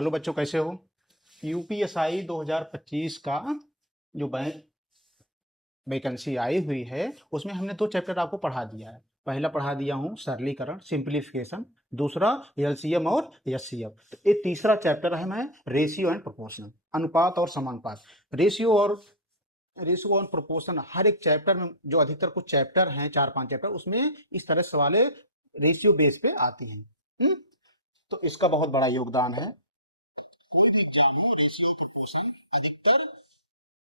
Hello बच्चों, कैसे हो? यूपीएसआई 2025 का जो वैकेंसी आई हुई है उसमें हमने 2 चैप्टर आपको पढ़ा दिया है। पहला पढ़ा दिया हूँ सरलीकरण, सिंप्लीफिकेशन। दूसरा एलसीएम और एचसीएफ। तो ये तीसरा चैप्टर है मैं रेशियो एंड प्रोपोर्शन, अनुपात और समानुपात। रेशियो और प्रोपोर्शन हर एक चैप्टर में, जो अधिकतर कुछ चैप्टर हैं 4-5 चैप्टर, उसमें इस तरह सवाले रेशियो बेस पे आती हैं। तो इसका बहुत बड़ा योगदान है। कोई भी एग्जाम हो, रेशियो प्रोपोर्शन अधिकतर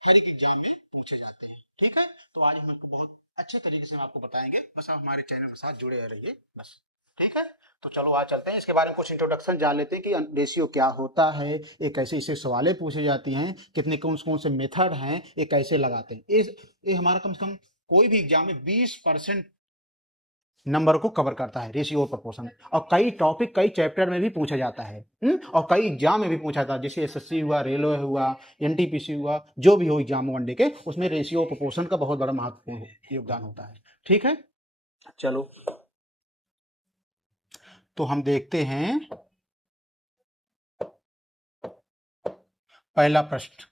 हर एक एग्जाम में पूछे जाते हैं। ठीक है, तो आज हम आपको बहुत अच्छे तरीके से हम आपको बताएंगे। बस आप हमारे चैनल के साथ जुड़े रहिए बस। ठीक है, तो चलो आज चलते हैं, इसके बारे में कुछ इंट्रोडक्शन जान लेते हैं कि रेशियो क्या होता है, ये कैसे इससे सवालें पूछी जाती हैं, कितने कौन कौन से मेथड हैं, ये कैसे लगाते हैं। ये हमारा कम से कम कोई भी एग्जाम में 20% नंबर को कवर करता है रेशियो और प्रोपोर्शन। और कई टॉपिक कई चैप्टर में भी पूछा जाता है। और कई एग्जाम में भी पूछा जाता है, जैसे एसएससी हुआ, रेलवे हुआ, एनटीपीसी हुआ, जो भी हो एग्जाम वनडे के, उसमें रेशियो और प्रोपोर्शन का बहुत बड़ा महत्वपूर्ण योगदान होता है। ठीक है, चलो तो हम देखते हैं पहला प्रश्न।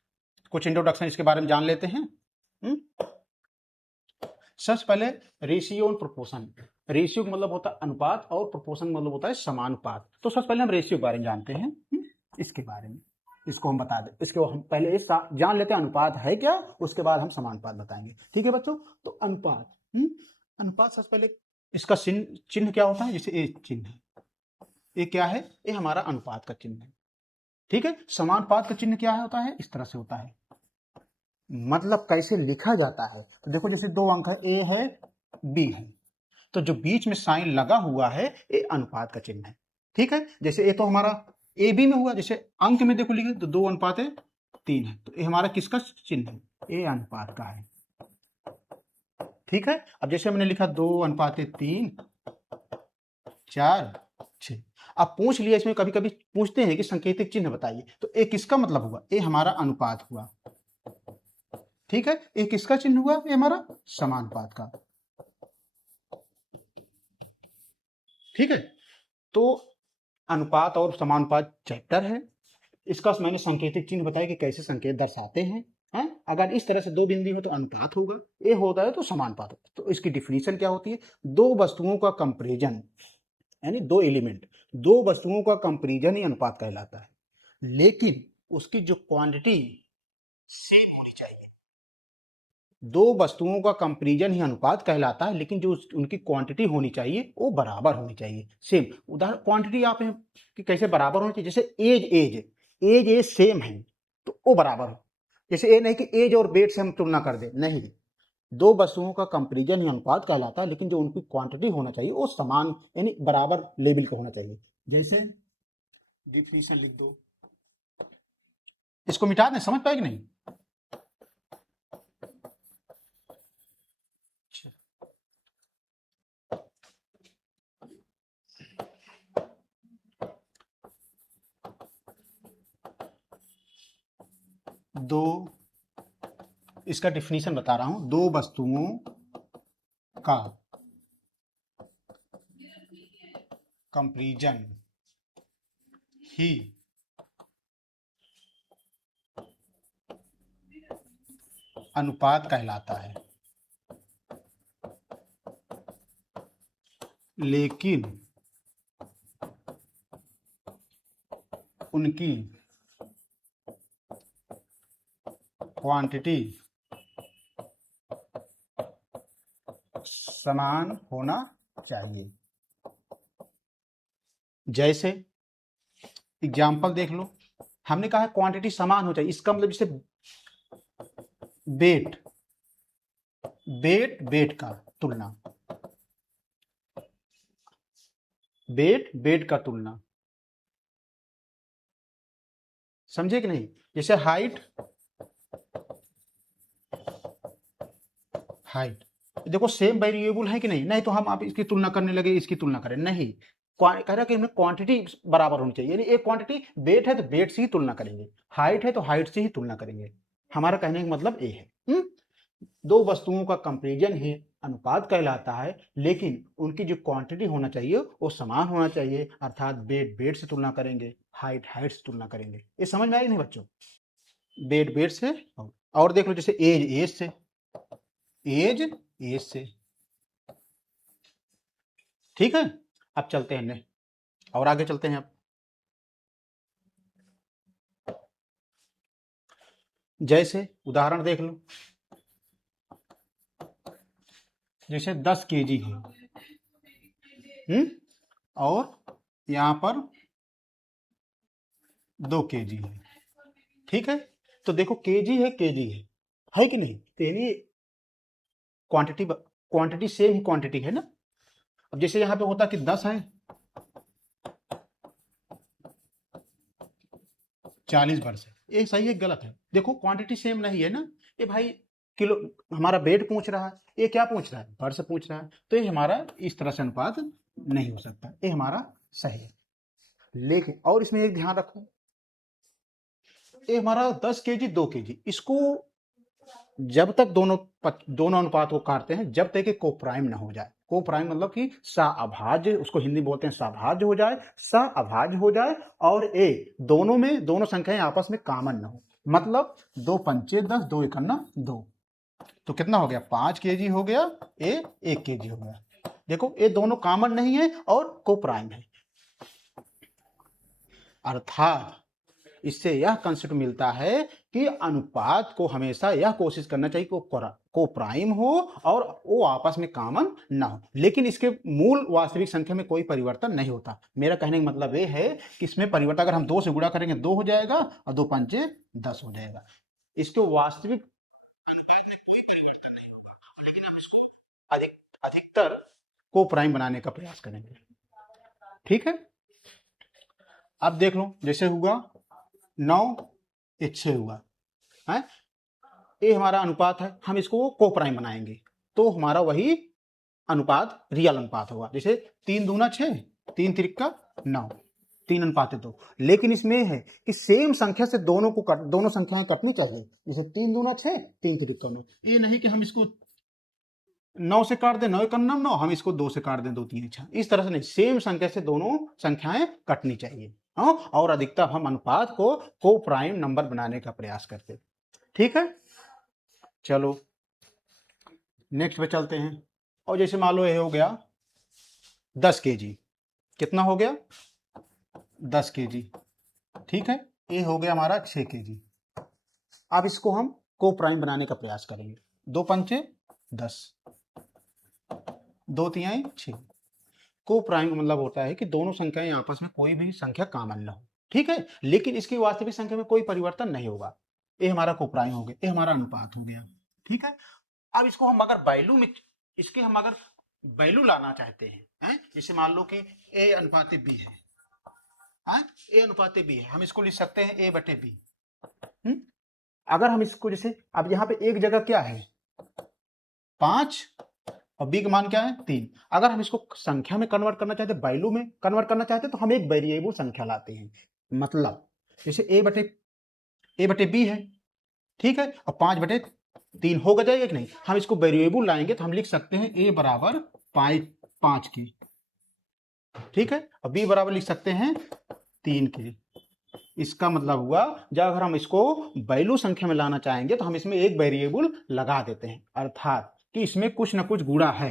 कुछ इंट्रोडक्शन इसके बारे में जान लेते हैं। सबसे पहले रेशियो और प्रोपोर्शन। रेशियो का मतलब होता है अनुपात और प्रोपोर्शन मतलब होता है समानुपात। तो सबसे पहले हम रेशियो के बारे में जानते हैं। इसके बारे में इसको हम बता दें, इसको हम पहले जान लेते हैं अनुपात है क्या, उसके बाद हम समानुपात बताएंगे। ठीक है बच्चों, तो अनुपात। अनुपात सबसे पहले इसका चिन्ह क्या होता है, जैसे ये चिन्ह है, ये क्या है, ये हमारा अनुपात का चिन्ह है। ठीक है, समानुपात का चिन्ह क्या होता है, इस तरह से होता है। मतलब कैसे लिखा जाता है, तो देखो जैसे 2 अंक है, ए है, बी है, तो जो बीच में साइन लगा हुआ है ये अनुपात का चिन्ह है। ठीक है, जैसे ये तो हमारा ए बी में हुआ, जैसे अंक में देखो लिखे तो 2:3 है, तो ये हमारा किसका चिन्ह है, ए अनुपात का है। ठीक है, अब जैसे हमने लिखा 2:3, 4, 6। अब पूछ लिया, इसमें कभी कभी पूछते हैं कि संकेतिक चिन्ह बताइए, तो ए किसका मतलब हुआ, ये हमारा अनुपात हुआ। ठीक है, ये किसका चिन्ह हुआ, ये हमारा समानुपात का। ठीक है, तो अनुपात और समानुपात चैप्टर है, इसका मैंने संकेतिक चिन्ह बताया कि कैसे संकेत दर्शाते हैं। अगर इस तरह से 2 बिंदु हो तो अनुपात होगा, ये होता है तो समानुपात होता है। तो इसकी डिफिनीशन क्या होती है, 2 वस्तुओं का कंपेरिजन, यानी 2 एलिमेंट, 2 वस्तुओं का कंपेरिजन ही अनुपात कहलाता है। लेकिन उसकी जो क्वांटिटी सेम होनी चाहिए। 2 वस्तुओं का कंपेरिजन ही अनुपात कहलाता है, लेकिन जो उनकी क्वांटिटी होनी चाहिए वो बराबर होनी चाहिए, सेम। उदाहरण क्वांटिटी आप कि कैसे बराबर होनी चाहिए, जैसे एज सेम है तो वो बराबर हो। जैसे ये नहीं कि एज और वेट से हम तुलना कर दे, नहीं। 2 वस्तुओं का कंपेरिजन ही अनुपात कहलाता है, लेकिन जो उनकी क्वांटिटी होना चाहिए वो समान यानी बराबर लेवल का होना चाहिए। जैसे डिफिनीशन लिख दो, इसको मिटा दें, समझ पाए कि नहीं। 2, इसका डिफिनीशन बता रहा हूं, 2 वस्तुओं का कंपेरिजन ही अनुपात कहलाता है, लेकिन उनकी क्वांटिटी समान होना चाहिए। जैसे एग्जाम्पल देख लो, हमने कहा क्वांटिटी समान हो चाहिए, इसका मतलब जैसे वेट वेट का तुलना, वेट का तुलना, समझे कि नहीं। जैसे हाइट देखो सेम वेरिएबल है कि नहीं, नहीं तो हम आप इसकी तुलना करने लगे, इसकी तुलना करें, नहीं। कह रहा कि हमें क्वांटिटी बराबर होनी चाहिए, यानी एक क्वांटिटी वेट है तो वेट से ही तुलना करेंगे, हाइट है तो हाइट से ही तुलना करेंगे। हमारा कहने का मतलब ये है। 2 वस्तुओं का कंपेरिजन ही अनुपात कहलाता है, लेकिन उनकी जो क्वांटिटी होना चाहिए वो समान होना चाहिए, अर्थात वेट से तुलना करेंगे, हाइट से तुलना करेंगे। ये समझ में आई नहीं बच्चों? बेड से, और देख लो जैसे एज से, एज से। ठीक है, अब चलते हैं और आगे चलते हैं। अब जैसे उदाहरण देख लो, जैसे 10 केजी है, और यहाँ पर 2 केजी है। ठीक है, तो देखो केजी है कि नहीं? तो यानी क्वांटिटी सेम ही क्वांटिटी है ना। अब जैसे यहाँ पे होता कि 10 है, 40 वर्ष है, ये सही है गलत है? देखो क्वांटिटी सेम नहीं है ना। ये भाई किलो, हमारा वेट पूछ रहा है, ये क्या पूछ रहा है? वर्ष पूछ रहा है। तो ये हमारा इस तरह से अनुपात नहीं हो सकता, ये हमारा सही है। लेकिन और इसमें एक ध्यान रखो, ये हमारा 10 केजी 2 केजी, इसको जब तक दोनों अनुपात को काटते हैं, जब तक कि कोप्राइम ना हो जाए। कोप्राइम मतलब कि सअभाज्य, उसको हिंदी बोलते हैं सअभाज्य हो जाए, सअभाज्य हो जाए, और दोनों संख्याएं आपस में कॉमन ना हो। मतलब 2 पंचे 10, 2 एकन्ना 2, तो कितना हो गया? 5 केजी हो गया, ये 1 केजी हो गया। देखो ये दोनों कॉमन नहीं है और कोप्राइम है, अर्थात इससे यह कंसेप्ट मिलता है कि अनुपात को हमेशा यह कोशिश करना चाहिए को प्राइम हो और वो आपस में कॉमन ना हो, लेकिन इसके मूल वास्तविक संख्या में कोई परिवर्तन नहीं होता। मेरा कहने का मतलब ये है कि इसमें परिवर्तन, अगर हम 2 से गुणा करेंगे 2 हो जाएगा, और 2 पंचे 10 हो जाएगा। इसके वास्तविक अनुपात में कोई परिवर्तन नहीं होगा, लेकिन हम इसको अधिकतर को प्राइम बनाने का प्रयास करेंगे। ठीक है, अब देख लो, जैसे हुआ 9, ये 6 हुआ है, ये हमारा अनुपात है, हम इसको को प्राइम बनाएंगे तो हमारा वही अनुपात रियल अनुपात होगा। जैसे 3 दूना 6, 3 तिरिका 9, 3:2। लेकिन इसमें है कि सेम संख्या से दोनों संख्याएं कटनी चाहिए। जैसे 3 दूना 6, 3 तिरिका 9, ये नहीं कि हम इसको 9 से काट दें, 9 एकन्ना 9, हम इसको 2 से काट दें, 2 3 6, इस तरह से नहीं, सेम संख्या से दोनों संख्याएं कटनी चाहिए। हाँ, और अधिकतर हम अनुपात को प्राइम नंबर बनाने का प्रयास करते। ठीक है, चलो नेक्स्ट पे चलते हैं। और जैसे मान लो ये हो गया 10 केजी, कितना हो गया? 10 केजी। ठीक है, ये हो गया हमारा 6 केजी। अब इसको हम को प्राइम बनाने का प्रयास करेंगे। 2 पंचे 10, 2 तिहाई 6। को प्राइम मतलब होता है कि दोनों संख्याएं आपस में कोई भी संख्या कॉमन ना हो। ठीक है, लेकिन इसकी वास्तविक संख्या में कोई परिवर्तन नहीं होगा। ये हमारा को प्राइम हो गया, ये हमारा अनुपात हो गया। ठीक है, अब इसको हम अगर वैल्यू में, इसके हम अगर वैल्यू लाना चाहते हैं, जैसे मान लो कि ए अनुपात बी है, ए अनुपात बी है, हम इसको लिख सकते हैं ए बटे बी। अगर हम इसको जैसे, अब यहाँ पे एक जगह क्या है 5, और बी का मान क्या है 3। अगर हम इसको संख्या में कन्वर्ट करना चाहते, वैल्यू में कन्वर्ट करना चाहते, तो हम एक वेरिएबल संख्या लाते हैं। मतलब जैसे ए बटे बी है, ठीक है, और 5/3 होगा जाएगा कि नहीं? हम इसको वेरिएबल लाएंगे तो हम लिख सकते हैं ए बराबर 5 की, ठीक है, और बी बराबर लिख सकते हैं 3 की। इसका मतलब हुआ, जब अगर हम इसको वैल्यू संख्या में लाना चाहेंगे तो हम इसमें एक वेरिएबल लगा देते हैं, अर्थात कि इसमें कुछ ना कुछ गुणा है।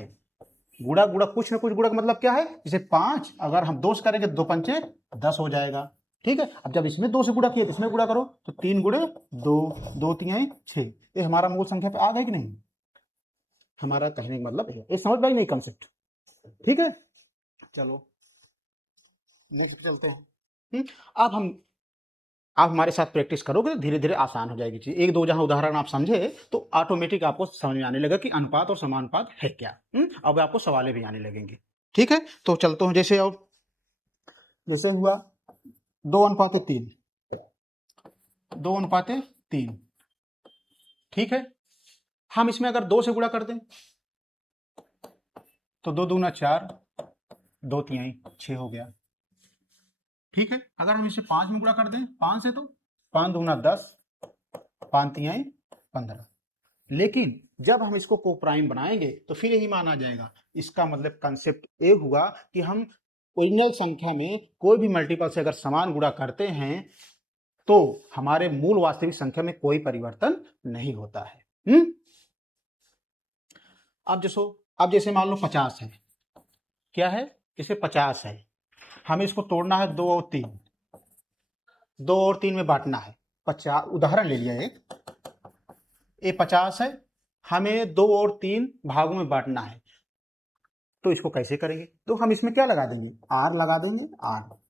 गुणा कुछ ना कुछ गुणा का मतलब क्या है? जैसे 5 अगर हम 2 से करेंगे, 2 पंचे 10 हो जाएगा। ठीक है, अब जब इसमें 2 से गुणा किया तो इसमें गुणा करो, तो 3 गुणे 2, 2 तिहाई 6। ये हमारा मूल संख्या पे आ गया कि नहीं? हमारा कहने का मतलब है, ये समझ में आई नहीं कंसेप्ट? ठीक है, चलो नेक्स्ट चलते हैं। अब हम, आप हमारे साथ प्रैक्टिस करोगे तो धीरे धीरे आसान हो जाएगी चीज। एक दो जहां उदाहरण आप समझे तो ऑटोमेटिक आपको समझ में आने लगा कि अनुपात और समानुपात है क्या। अब आपको सवालें भी आने लगेंगे। ठीक है, तो चलता हूं जैसे, और जैसे हुआ 2:3, 2:3। ठीक है, हम इसमें अगर 2 से गुणा कर दें तो 2 दूना 4, 2 तिहाई 6 हो गया। ठीक है, अगर हम इसे 5 में गुणा कर दें 5 से, तो 5 दूना 10, 5 तिहाई 15। लेकिन जब हम इसको को प्राइम बनाएंगे तो फिर यही मान आ जाएगा। इसका मतलब कंसेप्ट ये हुआ कि हम ओरिजिनल संख्या में कोई भी मल्टीपल से अगर समान गुणा करते हैं तो हमारे मूल वास्तविक संख्या में कोई परिवर्तन नहीं होता है। अब जैसे मान लो 50 है, क्या है, इसे 50 है, हमें इसको तोड़ना है 2 और 3, 2 और 3 में बांटना है। 50 उदाहरण ले लिया एक, ये 50 है, हमें 2 और 3 भागों में बांटना है। तो इसको कैसे करेंगे, तो हम इसमें क्या लगा देंगे, आर लगा देंगे।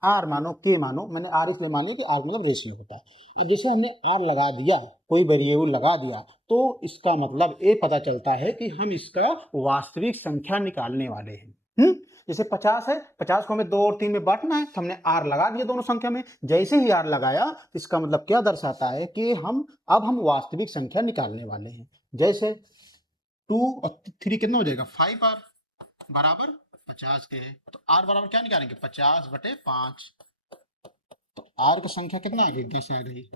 आर मानो के मानो, मैंने आर इसलिए मानी कि आर मतलब रेशियो होता है। अब जैसे हमने आर लगा दिया, कोई वेरिएबल लगा दिया, तो इसका मतलब ये पता चलता है कि हम इसका वास्तविक संख्या निकालने वाले हैं। जैसे 50 है, 50 को हमें 2 और 3 में बांटना है, तो हमने आर लगा दिया दोनों संख्या में। जैसे ही आर लगाया, इसका मतलब क्या दर्शाता है कि अब हम वास्तविक संख्या निकालने वाले हैं। जैसे 2 और 3 कितना हो जाएगा, 5R बराबर 50 के है, तो आर बराबर क्या निकालेंगे, 50/5। तो आर की संख्या कितना आ गई, 10 आ गई,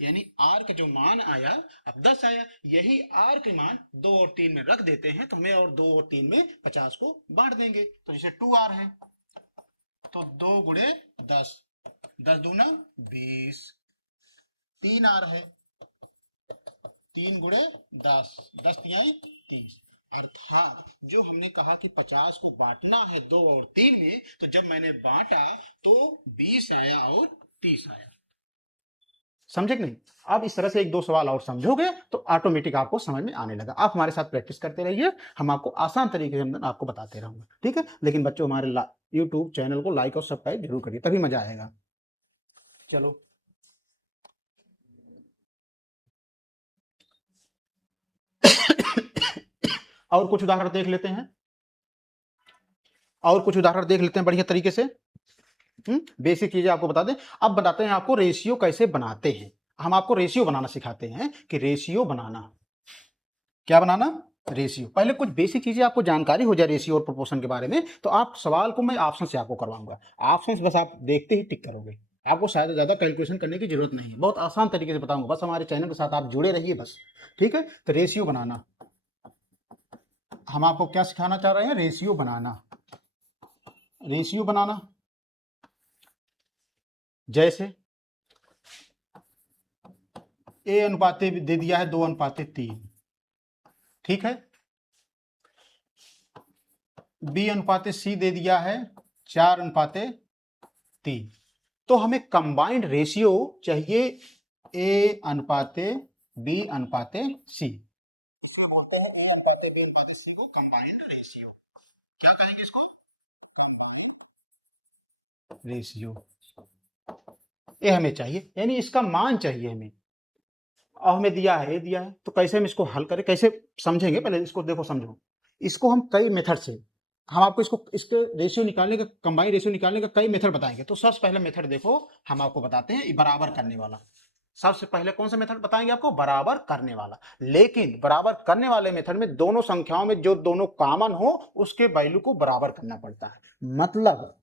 यानी आर का जो मान आया अब 10 आया। यही आर के मान 2 और 3 में रख देते हैं, तो हमें और 2 और 3 में 50 को बांट देंगे। तो जैसे 2R है, तो 2 गुणे 10, 10 दूना 20। 3R है, 3 गुणे 10, 10 तिहाई 30। अर्थात जो हमने कहा कि 50 को बांटना है 2 और 3 में, तो जब मैंने बांटा तो 20 आया और 30 आया। समझे कि नहीं? अब इस तरह से 1-2 सवाल और समझोगे तो ऑटोमेटिक आपको समझ में आने लगा। आप हमारे साथ प्रैक्टिस करते रहिए, हम आपको आसान तरीके से आपको बताते रहूंगा, ठीक है। लेकिन बच्चों, हमारे यूट्यूब चैनल को लाइक और सब्सक्राइब जरूर करिए, तभी मजा आएगा। चलो और कुछ उदाहरण देख लेते हैं, बढ़िया तरीके से। बेसिक चीजें आपको बता दें। अब बताते हैं आपको रेशियो कैसे बनाते हैं। हम आपको रेशियो बनाना सिखाते हैं कि रेशियो बनाना, क्या बनाना, रेशियो। पहले कुछ बेसिक चीजें आपको जानकारी हो जाए रेशियो और प्रोपोर्शन के बारे में, तो आप सवाल को मैं ऑप्शन से आपको करवाऊंगा। ऑप्शन बस आप देखते ही टिक करोगे, आपको शायद ज्यादा कैलकुलेशन करने की जरूरत नहीं है, बहुत आसान तरीके से बताऊंगा। बस हमारे चैनल के साथ आप जुड़े रहिए बस, ठीक है। तो रेशियो बनाना, हम आपको क्या सिखाना चाह रहे हैं, रेशियो बनाना। रेशियो बनाना जैसे ए अनुपाते दे दिया है 2:3, ठीक है। बी अनुपाते सी दे दिया है 4:3। तो हमें कंबाइंड रेशियो चाहिए ए अनुपाते बी अनुपाते सी। क्या कहेंगे इसको, रेशियो। ये हमें चाहिए, यानी इसका मान चाहिए हमें। अब हमें दिया है, तो कैसे हम इसको हल करें, कैसे समझेंगे, पहले इसको देखो, समझो। इसको हम कई मेथड से, हम आपको इसके रेशियो निकालने का, कंबाइंड रेशियो निकालने का कई मेथड बताएंगे। तो सबसे पहले मेथड देखो, हम आपको बताते हैं बराबर करने वाला। सबसे पहले कौन सा मेथड बताएंगे आपको, बराबर करने वाला। लेकिन बराबर करने वाले मेथड में दोनों संख्याओं में जो दोनों कॉमन हो उसके वैल्यू को बराबर करना पड़ता है। मतलब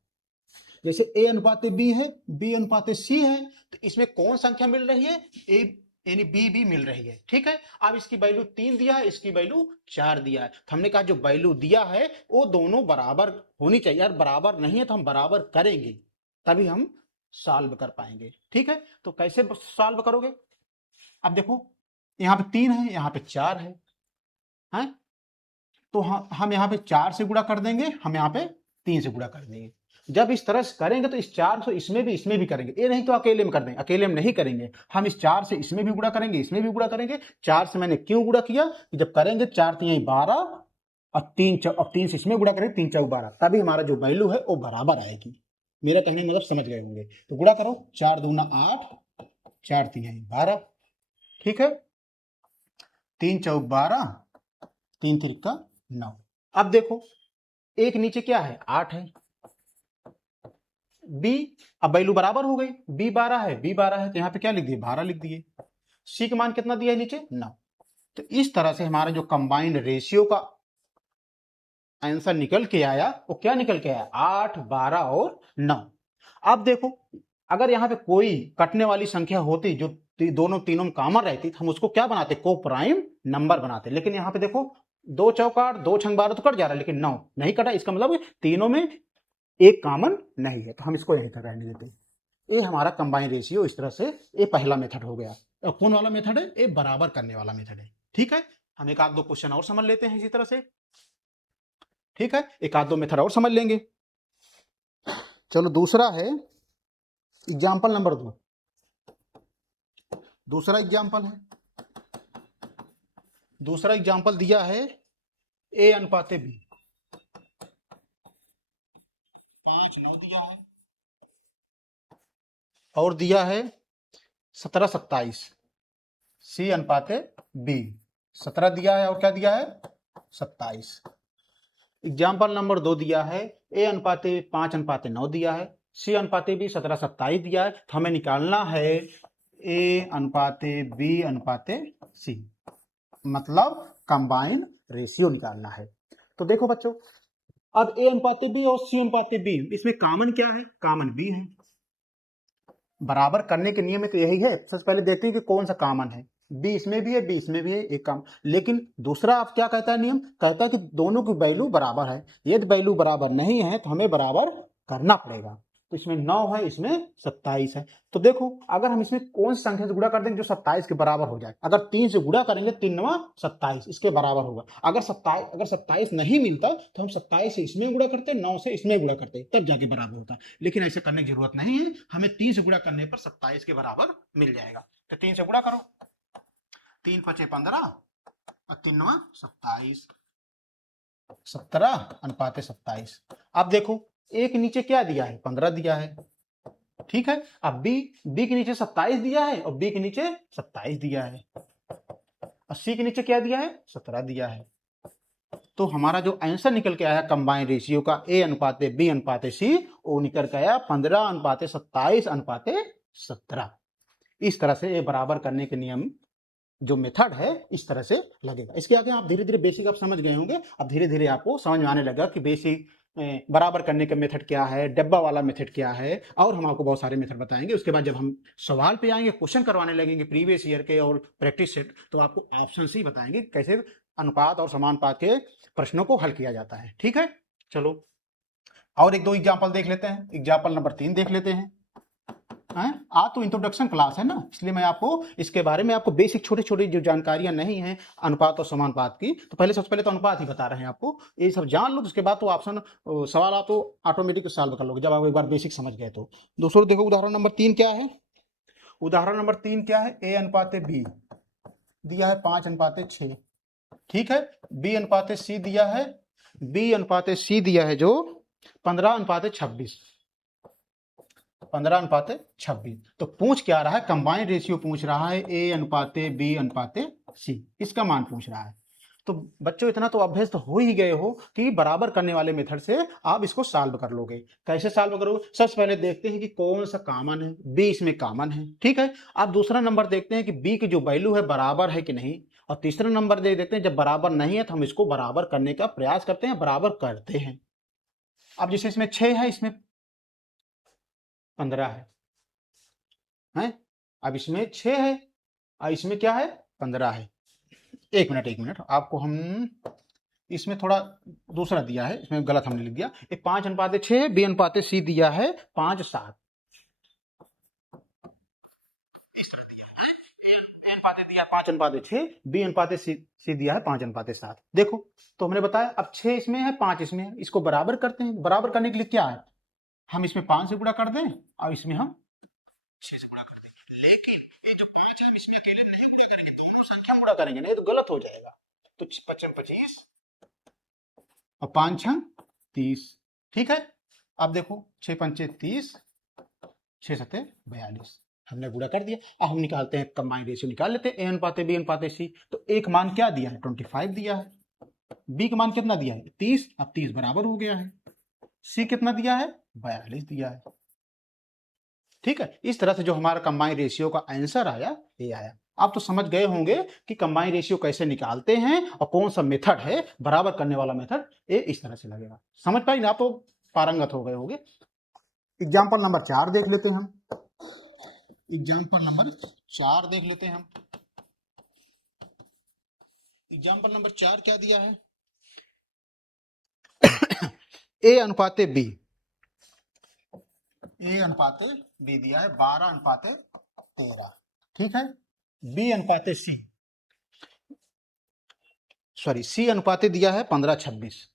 जैसे ए अनुपाते बी है, बी अनुपाते सी है, तो इसमें कौन संख्या मिल रही है, ए यानी बी भी मिल रही है, ठीक है। अब इसकी वैल्यू 3 दिया है, इसकी वैल्यू 4 दिया है, तो हमने कहा जो वैल्यू दिया है वो दोनों बराबर होनी चाहिए। यार बराबर नहीं है तो हम बराबर करेंगे, तभी हम सॉल्व कर पाएंगे, ठीक है। तो कैसे सॉल्व करोगे, अब देखो, यहाँ पे 3 है, यहाँ पे 4 है, हैं? तो हम यहाँ पे 4 से गुणा कर देंगे, हम यहाँ पे 3 से गुणा कर देंगे। जब इस तरह से करेंगे तो इस 4 से इसमें भी करेंगे, ये नहीं तो अकेले में कर देंगे, अकेले में नहीं करेंगे। हम इस 4 से इसमें भी गुणा करेंगे, इसमें भी गुणा करेंगे। 4 से मैंने क्यों गुणा किया, कि जब करेंगे 4 3 12 और 3 से इसमें गुणा करेंगे, 3 4 12, तभी हमारा जो वैल्यू है वो बराबर आएगी। मेरा कहने मतलब समझ गए होंगे। तो गुणा करो, 4 दूना 8, 4 3 12, ठीक है। 3 4 12, 3 3 9। अब देखो, एक नीचे क्या है, 8 है, बी, अब वैल्यू बराबर हो गई, बी 12 है, बी 12 है, तो यहाँ पे क्या लिख दिए, 12 लिख दिए। सी का मान कितना दिया है नीचे, 9। तो इस तरह से हमारा जो कंबाइंड रेशियो का आंसर निकल के आया, वो क्या निकल के आया, 8 12 और 9। अब देखो, अगर यहाँ पे कोई कटने वाली संख्या होती जो दोनों तीनों में कॉमन रहती, हम उसको क्या बनाते, को प्राइम नंबर बनाते। लेकिन यहाँ पे देखो, 2 चौक 8, 2 छंग 12 तो कट जा रहा है, लेकिन 9 नहीं कटा, इसका मतलब तीनों में एक कॉमन नहीं है, तो हम इसको यहीं तक रहने देते हैं। ये हमारा कंबाइन रेशियो इस तरह से, ये पहला मेथड हो गया। और कौन वाला मेथड है? ये बराबर करने वाला मेथड है। ठीक है, हम एक आध दो क्वेश्चन और समझ लेते हैं इसी तरह से। ठीक है, एक आध दो मेथड और समझ लेंगे। चलो दूसरा है एग्जाम्पल नंबर 2। दूसरा एग्जाम्पल है, दूसरा एग्जाम्पल दिया है ए अनुपाते बी। 5-9 दिया है, और दिया है 17-27। सी अनुपाते बी 17 दिया है, और क्या दिया है? 27। एग्जाम्पल नंबर 2 दिया है ए अनुपाते 5-9 दिया है, सी अनुपाते बी 17-27 दिया है। तो हमें निकालना है ए अनुपाते बी अनुपाते सी, मतलब कंबाइन रेशियो निकालना है। तो देखो बच्चों, अब ए अनुपाते बी और सी अनुपाते बी, इसमें कॉमन क्या है? कॉमन बी है। बराबर करने के नियम में तो यही है, सबसे पहले देखते हैं कि कौन सा कॉमन है। बी इसमें भी है, बी इसमें भी है, एक काम। लेकिन दूसरा आप क्या कहता है नियम? कहता है कि दोनों की वैल्यू बराबर है। यदि वैल्यू बराबर नहीं है तो हमें बराबर करना पड़ेगा। तो इसमें 9 है, इसमें 27 है। तो देखो, अगर हम इसमें कौन सी संख्या से गुणा कर देंगे जो 27 के बराबर हो जाए? अगर 3 से गुणा करेंगे, 3 27 इसके बराबर होगा। अगर 27 नहीं मिलता तो हम 27 से इसमें गुणा करते, 9 से इसमें गुणा करते, तब जाके बराबर होता। लेकिन ऐसे करने की जरूरत नहीं है, हमें 3 से गुणा करने पर 27 के बराबर मिल जाएगा। तो 3 से गुणा करो, 3 पचे 15 और 3 27, 17:27। अब देखो, एक नीचे क्या दिया है? 15 दिया है। ठीक है, अब बी के नीचे 27 दिया है, और बी के नीचे 27 दिया है, और सी के नीचे क्या दिया है? 17 दिया है। तो हमारा जो आंसर निकल के आया कंबाइन रेशियो का, ए अनुपाते बी अनुपाते सी, वो निकल के आया 15:27:17। इस तरह से ये बराबर करने के नियम जो मेथड है इस तरह से लगेगा। इसके आगे आप धीरे धीरे बेसिक आप समझ गए होंगे, अब धीरे धीरे आपको समझ में आने लगा कि बेसिक बराबर करने का मेथड क्या है, डब्बा वाला मेथड क्या है, और हम आपको बहुत सारे मेथड बताएंगे। उसके बाद जब हम सवाल पे आएंगे, क्वेश्चन करवाने लगेंगे प्रीवियस ईयर के और प्रैक्टिस सेट, तो आपको ऑप्शन ही बताएंगे कैसे अनुपात और समानुपात के प्रश्नों को हल किया जाता है। ठीक है, चलो और एक दो एग्जाम्पल देख लेते हैं। एग्जाम्पल नंबर 3 देख लेते हैं। आज तो इंट्रोडक्शन क्लास है ना, इसलिए मैं आपको इसके बारे में आपको बेसिक छोटी छोटी जो जानकारियां नहीं है अनुपात और समानुपात की, तो पहले सबसे पहले तो अनुपात ही बता रहे हैं आपको। ये सब जान लो, उसके बाद तो ऑप्शन सवाल आप तो ऑटोमेटिक सॉल्व कर लोगे जब आप एक बार बेसिक समझ गए तो। दोस्तों देखो, उदाहरण नंबर 3 क्या है? उदाहरण नंबर 3 क्या है? ए अनुपाते बी दिया है 5:6। ठीक है, बी अनुपाते सी दिया है, बी अनुपाते सी दिया है जो 15:26। 15:26। तो पूछ क्या रहा है? कंबाइन रेशियो पूछ रहा है, ए अनुपाते बी अनुपाते सी, इसका मान पूछ रहा है। तो बच्चों इतना तो अभ्यस्त हो ही गए हो कि बराबर करने वाले मेथड से आप इसको सॉल्व कर लोगे। कैसे सॉल्व करोगे? सबसे पहले देखते हैं कि कौन सा कॉमन है। बी इसमें कॉमन है। ठीक है, आप दूसरा नंबर देखते हैं कि बी की जो वैल्यू है बराबर है कि नहीं, और तीसरा नंबर देखते हैं जब बराबर नहीं है तो हम इसको बराबर करने का प्रयास करते हैं, बराबर करते हैं। अब जैसे इसमें 6 है, इसमें 15 है, अब इसमें 6 है और इसमें क्या है? 15 है। एक मिनट आपको हम इसमें थोड़ा दूसरा दिया है, इसमें गलत हमने लिख दिया। ये 5:6, बी अनुपाते सी दिया है 5:7। अनुपाते दिया 5:6, बी अनुपाते सी दिया है 5:7। देखो, तो हमने बताया अब 6 इसमें है, 5 इसमें है, इसको बराबर करते हैं। बराबर करने के लिए क्या है? हम इसमें 5 से गुणा कर दें और इसमें हम 6 से गुणा कर दें। लेकिन ये जो 5 है, हम इसमें अकेले नहीं गुणा करेंगे, दोनों संख्या गुणा करेंगे, नहीं तो गलत हो जाएगा। तो 25 और 5 6 30। ठीक है, अब देखो 6 पंचे 30, 6 सते 42, हमने गुणा कर दिया। अब हम निकालते हैं, कंबाइन रेशियो निकाल लेते हैं, ए अनुपाते बी अनुपाते सी। तो एक मान क्या दिया है? 25 दिया है। बी का मान कितना दिया है? 30। अब 30 बराबर हो गया है। सी कितना दिया है? 42 दिया है। ठीक है, इस तरह से जो हमारा कंबाइन रेशियो का आंसर आया, ये आया। आप तो समझ गए होंगे कि कंबाइन रेशियो कैसे निकालते हैं और कौन सा मेथड है बराबर करने वाला मेथड, ये इस तरह से लगेगा। समझ पाए ना? आप तो पारंगत हो गए होंगे। एग्जाम्पल नंबर 4 देख लेते हैं हम। एग्जाम्पल नंबर 4 देख लेते हैं हम। एग्जाम्पल नंबर 4 क्या दिया है? ए अनुपाते बी ए अनुपाते बी दिया है 12:13, ठीक है। बी अनुपाते सी, सॉरी सी अनुपाते दिया है 15:26,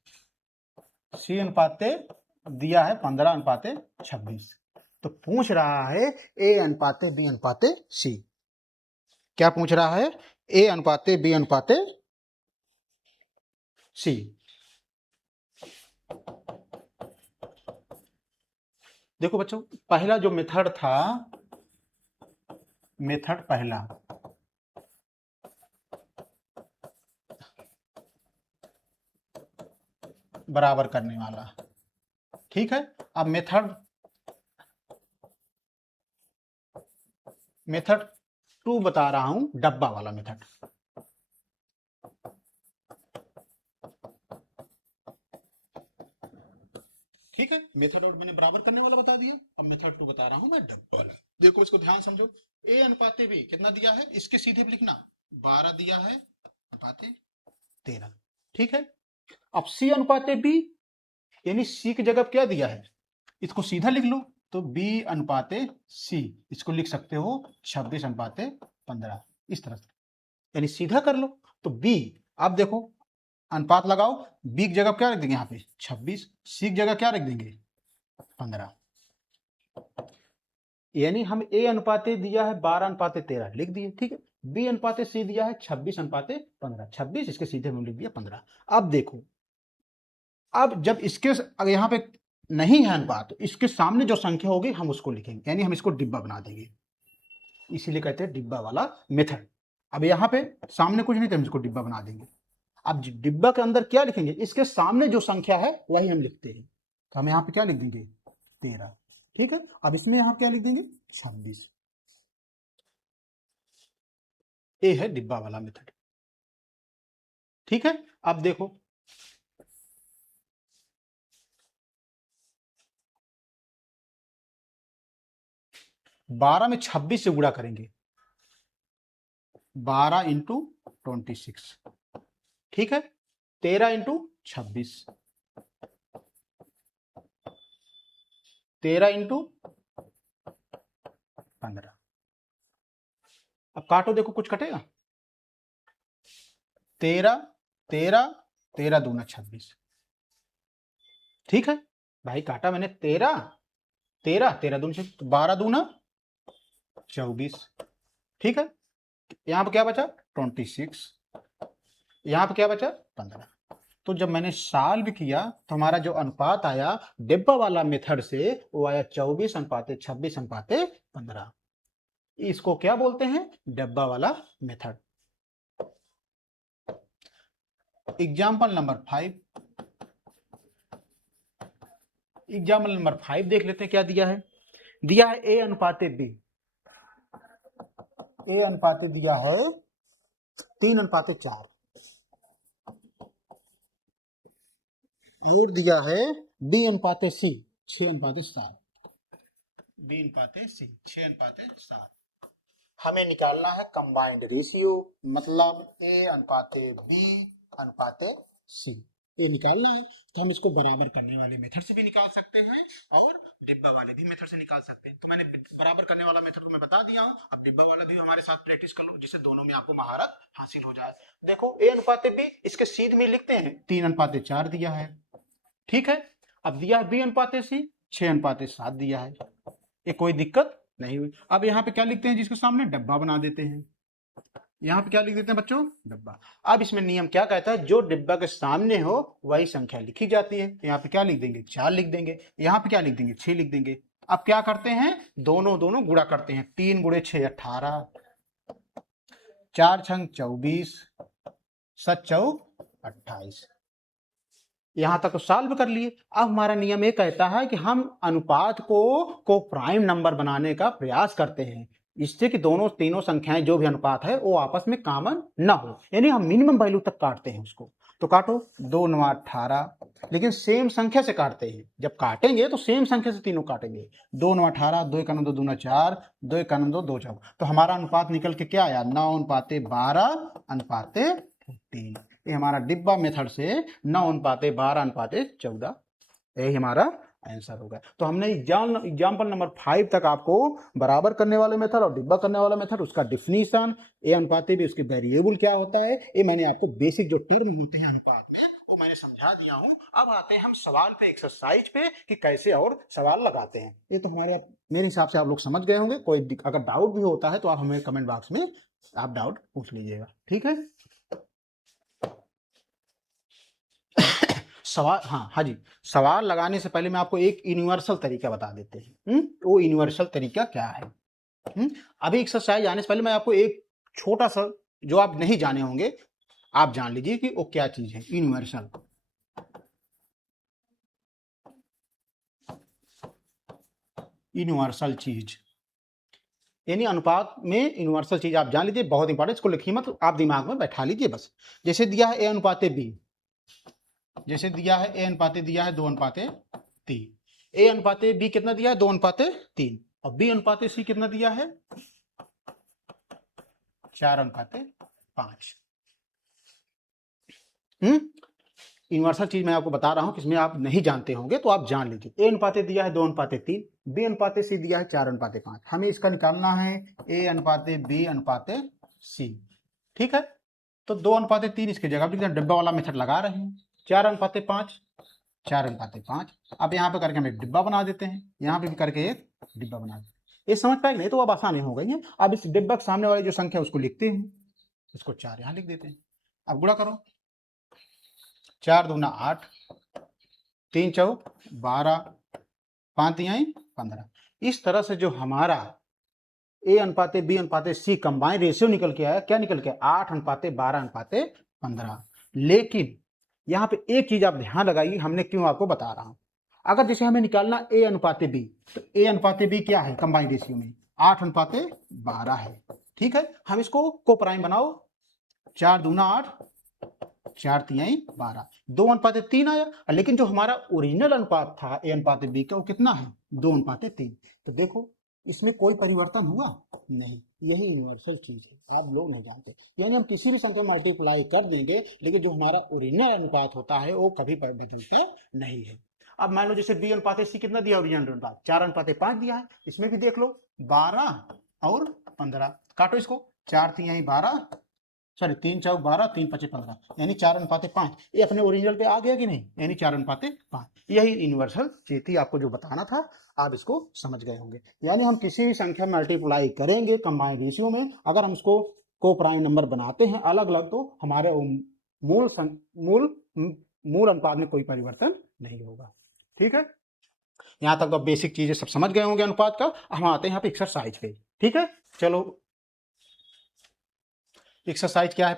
सी अनुपाते दिया है 15:26, तो पूछ रहा है ए अनुपाते बी अनुपाते सी। क्या पूछ रहा है? ए अनुपाते बी अनुपाते सी। देखो बच्चों, पहला जो मेथड था, मेथड पहला, बराबर करने वाला, ठीक है। अब मेथड 2 बता रहा हूं, डब्बा वाला मेथड। ठीक है, मेथड और मैंने बराबर करने वाला बता दिया। अब मेथड 2 बता रहा हूं मैं, डब्बा वाला। देखो इसको ध्यान समझो। ए अनुपाते बी कितना दिया है, इसके सीधे भी लिखना, 12 दिया है अनुपाते 13, ठीक है। अब सी अनुपाते बी, यानी सी की जगह क्या दिया है, इसको सीधा लिख लो, तो बी अनुपाते सी, इसको लिख सकते हो 26:15, इस तरह से, यानी सीधा कर लो। तो बी, अब देखो अनुपात लगाओ, बी की जगह क्या रख देंगे यहाँ पे 26, सी की जगह क्या रख देंगे 15, यानी हम ए अनुपाते दिया है 12:13 लिख दिए, ठीक है। बी अनुपाते सी दिया है 26:15, 26 इसके सीधे में लिख दिया 15। अब देखो, अब जब इसके यहाँ पे नहीं है अनुपात, तो इसके सामने जो संख्या होगी हम उसको लिखेंगे, यानी हम इसको डिब्बा बना देंगे, इसीलिए कहते हैं डिब्बा वाला मेथड। अब यहाँ पे सामने कुछ नहीं, तो हम इसको डिब्बा बना देंगे। अब डिब्बा के अंदर क्या लिखेंगे, इसके सामने जो संख्या है वही हम लिखते हैं, तो हम यहाँ पे क्या लिख देंगे 13, ठीक है। अब इसमें यहाँ क्या लिख देंगे 26। ये है डिब्बा वाला मेथड, ठीक है। अब देखो, 12 में 26 से गुणा करेंगे, 12 इंटू 26, ठीक है। 13 इंटू 26, 13 इंटू 15। अब काटो, देखो कुछ कटेगा, 13 13 13 दूना 26, ठीक है भाई। काटा मैंने 13 13 13 दूना 12 दूना 24, ठीक है। यहां पर क्या बचा 26, यहां पर क्या बचा 15। तो जब मैंने सॉल्व किया तो हमारा जो अनुपात आया डिब्बा वाला मेथड से, वो आया 24:26:15। इसको क्या बोलते हैं, डब्बा वाला method. Example number 5, example number 5 देख लेते हैं क्या दिया है। दिया है ए अनुपाते बी, ए अनुपाते दिया है 3:4, और दिया है बी अनुपाते सी 6:7, बी अनुपाते सी 6:7। हमें निकालना है कंबाइंड रेशियो, मतलब ए अनुपाते बी अनुपाते सी, ये निकालना है। तो हम इसको बराबर करने वाले मेथड से भी निकाल सकते हैं और डिब्बा वाले भी मेथड से निकाल सकते हैं। तो मैंने बराबर करने वाला मेथड तो मैं बता दिया हूं, अब डिब्बा वाला भी हमारे साथ प्रैक्टिस कर लो, जिससे दोनों में आपको महारत हासिल हो जाए। देखो ए अनुपाते बी, इसके सीध में लिखते हैं 3:4 दिया है, ठीक है। अब दिया है बी अनुपाते सी 6:7 दिया है, ये कोई दिक्कत नहीं हुई। अब यहाँ पे क्या लिखते हैं, जिसके सामने डब्बा बना देते हैं, यहाँ पे क्या लिख देते हैं बच्चों डब्बा। अब इसमें नियम क्या कहता है, जो डिब्बा के सामने हो वही संख्या लिखी जाती है। तो यहाँ पे क्या लिख देंगे 4 लिख देंगे, यहाँ पे क्या लिख देंगे 6 लिख देंगे। अब क्या करते हैं, दोनों दोनों गुणा करते हैं, 3 गुणे 6 18, 4 छंग 24, 7 चौक 28। यहां तक तो सॉल्व कर लिए। अब हमारा नियम ये कहता है कि हम अनुपात को प्राइम नंबर बनाने का प्रयास करते हैं, इससे कि दोनों तीनों संख्याएं जो भी अनुपात है वो आपस में कॉमन ना हो, यानी हम मिनिमम वैल्यू तक काटते हैं उसको। तो काटो 2 9 18, लेकिन सेम संख्या से काटते हैं, जब काटेंगे तो सेम संख्या से तीनों काटेंगे। 2 9 18, 2 1 2 दूना 4, 2 1 2 2 4, तो हमारा अनुपात निकल के क्या आया 9:12:3। ये हमारा डिब्बा मेथड से 9:12:14, यही हमारा आंसर होगा। तो हमने एग्जाम्पल नंबर 5 तक आपको बराबर करने वाले मेथड और डिब्बा करने वाला मेथड, उसका डिफिनीशन, ए अनुपात भी, उसके वेरिएबल क्या होता है, ये मैंने आपको बेसिक जो टर्म होते हैं अनुपात में वो मैंने समझा दिया हूँ। अब आते हैं हम सवाल पे, एक्सरसाइज पे, कि कैसे और सवाल लगाते हैं। ये तो हमारे मेरे हिसाब से आप लोग समझ गए होंगे। कोई अगर डाउट भी होता है तो आप हमें कमेंट बॉक्स में आप डाउट पूछ लीजिएगा, ठीक है। सवाल, हाँ जी, सवाल लगाने से पहले मैं आपको एक यूनिवर्सल तरीका बता देते हैं। वो यूनिवर्सल तरीका क्या है? अभी एक्सरसाइज आने से पहले मैं आपको एक छोटा सा, जो आप नहीं जाने होंगे, आप जान लीजिए कि वो क्या चीज है। यूनिवर्सल, यूनिवर्सल चीज यानी अनुपात में यूनिवर्सल चीज आप जान लीजिए, बहुत इंपॉर्टेंट। इसको लिखिए मत, आप दिमाग में बैठा लीजिए बस। जैसे दिया है ए अनुपाते बी, जैसे दिया है ए अनुपाते, दिया है 2 अनुपाते 3। ए अनुपाते बी कितना दिया है? 2 अनुपाते 3। और बी अनुपाते सी कितना दिया है? 4 अनुपाते 5। यूनिवर्सल चीज मैं आपको बता रहा हूं, किसमें आप नहीं जानते होंगे तो आप जान लीजिए। ए अनुपाते दिया है 2 अनुपाते 3, बी अनुपाते सी दिया है 4 अनुपाते 5। हमें इसका निकालना है ए अनुपाते बी अनुपाते सी, ठीक है। तो 2 अनुपाते 3 इसकी जगह भी डिब्बा वाला मेथड लगा रहे हैं। 4 अनुपाते 5, 4 अनुपाते 5। अब यहाँ पे करके हम एक डिब्बा बना देते हैं, यहाँ पे भी करके एक डिब्बा बना देते हैं। ये समझ पाए नहीं? तो अब आसानी हो गई है। अब इस डिब्बा के सामने वाली जो संख्या उसको लिखते हैं, इसको 4 यहाँ लिख देते हैं। अब गुणा करो, 4 दूना 8, 3 चौक 12, 5 तिहाई 15। इस तरह से जो हमारा ए अनुपाते बी अनुपाते सी कंबाइन रेशियो निकल के आया, क्या निकल के आया? 8 अनुपाते 12 अनुपाते 15। लेकिन यहाँ पे एक चीज आप ध्यान लगाइए, हमने क्यों आपको बता रहा हूं। अगर जैसे हमें निकालना ए अनुपाते बी, तो ए अनुपाते बी क्या है कंबाइन रेशियो में? 8 अनुपाते 12 है, ठीक है। हम इसको को प्राइम बनाओ, 4 दूना 8, 4 तिहाई 12, 2 अनुपाते 3 आया। लेकिन जो हमारा ओरिजिनल अनुपात था ए अनुपाते बी का, वो कितना है? 2 अनुपाते 3। तो देखो इसमें कोई परिवर्तन हुआ नहीं। यही यूनिवर्सल चीज है, आप लोग नहीं जानते। यानी हम किसी भी संख्या मल्टीप्लाई कर देंगे, लेकिन जो हमारा ओरिजिनल अनुपात होता है वो कभी बदलता नहीं है। अब मान लो जैसे बी अनुपाते सी कितना दिया ओरिजिनल अनुपात? 4 अनुपाते 5 दिया है। इसमें भी देख लो 12 और 15, काटो इसको, 4 तिहाई 12, सॉरी 3 चौक 12, 3 पचे 15, यानी 4 अनुपाते 5। ये अपने ओरिजिनल पे आ गया कि नहीं? यानी 4 अनुपाते 5। यही यूनिवर्सल चीज थी, आपको जो बताना था, आप इसको समझ गए होंगे। यानी हम किसी भी संख्या मल्टीप्लाई करेंगे कंबाइंड रेशियो में, अगर हम उसको को प्राइम नंबर बनाते हैं अलग अलग, तो हमारे मूल मूल मूल अनुपात में कोई परिवर्तन नहीं होगा, ठीक है। यहाँ तक तो बेसिक चीजें सब समझ गए होंगे अनुपात का। हम आते हैं यहाँ पे एक्सरसाइज पे, ठीक है। चलो एक्सरसाइज क्या है?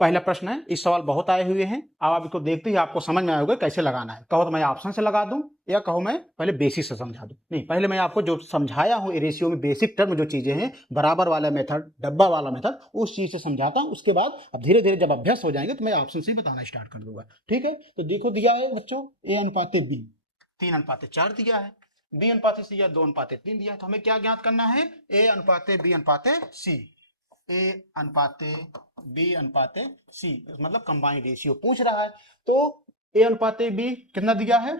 पहला प्रश्न है, इस सवाल बहुत आए हुए हैं। अब आप इसको देखते ही आपको समझ में आएगा कैसे लगाना है। कहो तो मैं ऑप्शन से लगा दूं, या कहो मैं पहले बेसिक से समझा दूं? नहीं, पहले मैं आपको जो समझाया हूं रेशियो में बेसिक टर्म जो चीजें हैं, बराबर वाला मेथड, डब्बा वाला मेथड, उस चीज से समझाता हूं। उसके बाद अब धीरे धीरे जब अभ्यास हो जाएंगे तो मैं ऑप्शन से ही बताना स्टार्ट कर दूंगा, ठीक है। तो देखो दिया है बच्चों, ए अनुपाते बी 3 अनुपाते 4 दिया है, बी अनुपाते सी 2 अनुपाते 3 दिया है। तो हमें क्या ज्ञात करना है? ए अनुपाते बी अनुपाते सी। ए अनुपाते बी अनुपाते सी, मतलब कंबाइंड रेशियो पूछ रहा है। तो ए अनुपाते बी कितना दिया है?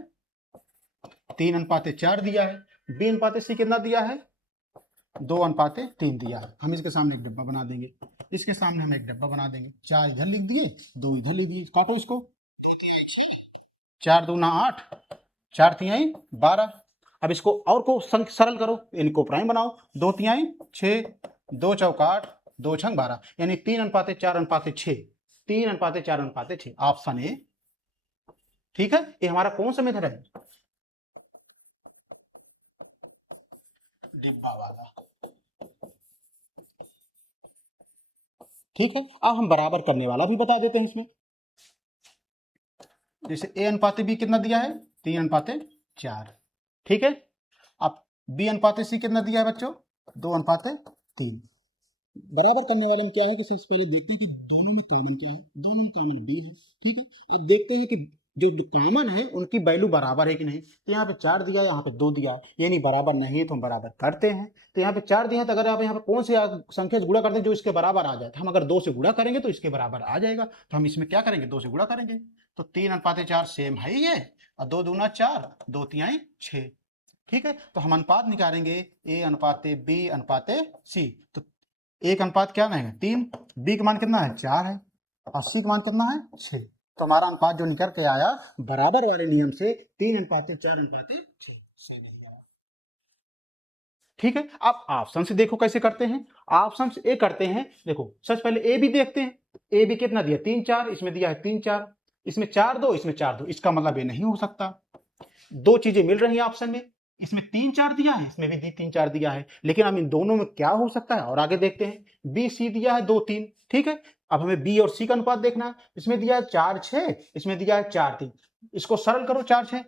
3 अनुपाते 4 दिया है। बी अनुपाते सी कितना दिया है? 2 अनुपाते 3 दिया है। हम इसके सामने एक डब्बा बना देंगे, इसके सामने हम एक डब्बा बना देंगे। 4 इधर लिख दिए, 2 इधर लिख दिए, काटो इसको, 4 दूना 8, 4 तिहाई 12। अब इसको और को सरल करो, इनको प्राइम बनाओ, 2 तिहाई 6, 2 चौक 8, 2 छंग 12, यानी 3 अनुपाते 4 अनुपाते 6, 3 अनुपाते 4 अनुपाते 6, ऑप्शन ए, ठीक है। ये हमारा कौन सा मेथड है? डिब्बा वाला, ठीक है। अब हम बराबर करने वाला भी बता देते हैं इसमें। जैसे ए अनुपाते बी कितना दिया है? 3 अनुपाते 4, ठीक है। अब बी अनुपाते सी कितना दिया है बच्चों? 2 अनुपाते 3। बराबर करने वाले में क्या है कि सबसे पहले देखते हैं कि दोनों में कॉमन क्या है। दोनों में कॉमन बी है, ठीक है। अब देखते हैं कि जो कॉमन है उनकी वैल्यू बराबर है कि नहीं। तो यहाँ पे 4 दिया, यहाँ पे 2 दिया, यानी बराबर नहीं है, तो हम बराबर करते हैं। तो यहाँ पे 4 दिया, तो अगर आप यहाँ पे कौन से संख्या से गुणा करते हैं जो इसके बराबर आ जाए, तो हम अगर 2 से गुणा करेंगे तो इसके बराबर आ जाएगा। तो हम इसमें क्या करेंगे? 2 से गुणा करेंगे। तो 3 अनुपाते 4 सेम है ही है, और 2 दूना 4, 2 तिहाई 6। ठीक है, तो हम अनुपात निकालेंगे A अनुपाते B अनुपाते C। तो A का अनुपात क्या है 3, B का मान कितना है 4 है, और C का मान कितना है 6। तो हमारा अनुपात जो निकल के आया बराबर वाले नियम से 3 अनुपाते 4 अनुपाते 6 सही नहीं आया। ठीक है, आप ऑप्शन से देखो कैसे करते हैं। ऑप्शन से ए करते हैं, देखो सबसे पहले ए भी देखते हैं। ए भी कितना दिया 3 4, इसमें दिया है 3 4, इसमें 4 2, इसमें 4 2, इसका मतलब ये नहीं हो सकता। दो चीजें मिल रही हैं ऑप्शन में, इसमें 3 4 दिया है, इसमें भी 3 4 दिया है, लेकिन हम इन दोनों में क्या हो सकता है और आगे देखते हैं। बी सी दिया है 2 3, ठीक है। अब हमें बी और सी का अनुपात देखना है। इसमें दिया है 4 6, इसमें दिया है 4 3, इसको सरल करो 4 6,